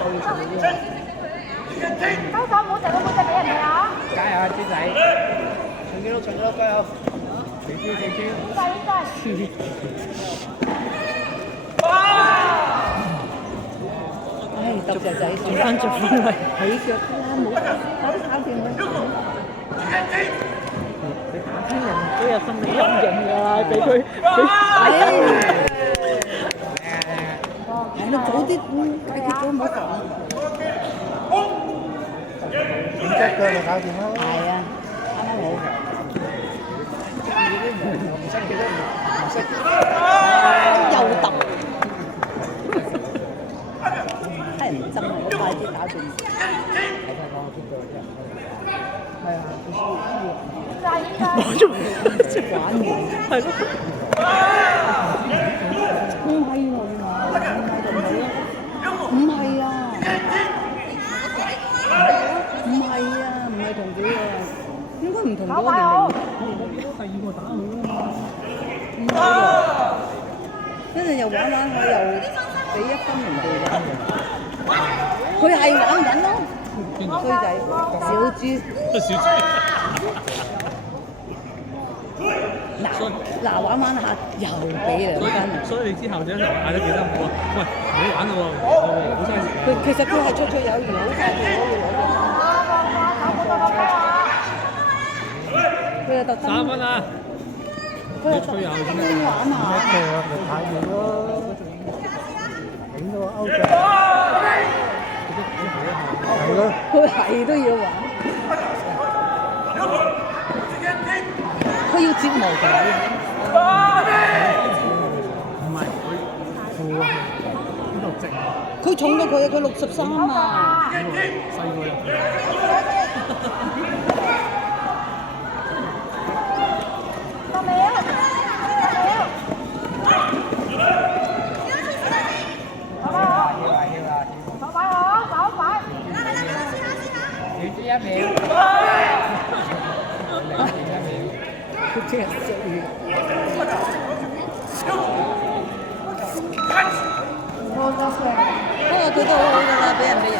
收手唔好成個背脊俾人哋啊！加油啊，豬仔！上幾多加油！死豬！應該。唉，揼隻仔做翻嚟，起腳啦，冇搞掂啦！你打親人都有心理陰影㗎，俾佢，係咪早啲解決咗冇事？點隻腳就搞掂啦！係啊，啱啱好。唔識幾多唔識。又揼，睇人唔爭啊！快啲搞掂。係啊，玩完係咯。唔係喎，唔係啊，唔係啊，唔係同佢啊，應該唔同嗰個年齡。第二個打佢啊嘛。跟住又玩下又俾1分人哋玩，佢係玩緊咯，衰仔小豬。嗱玩下又俾2分。所以你之後就嗌得幾多我話，喂，唔好玩咯喎，好犀利。其實佢係綽綽有餘，好快就可以攞到。佢又特登。3分啊！佢又特登玩下。你太遠咯，整到歐腳。係咯。佢係都要玩。佢要折磨佢。唔係佢負啊，呢度直。佢重過佢啊！佢63啊。細個人。到未啊？手擺好，手擺。少知1秒。佢真係衰。不過佢都好好㗎啦，俾人哋贏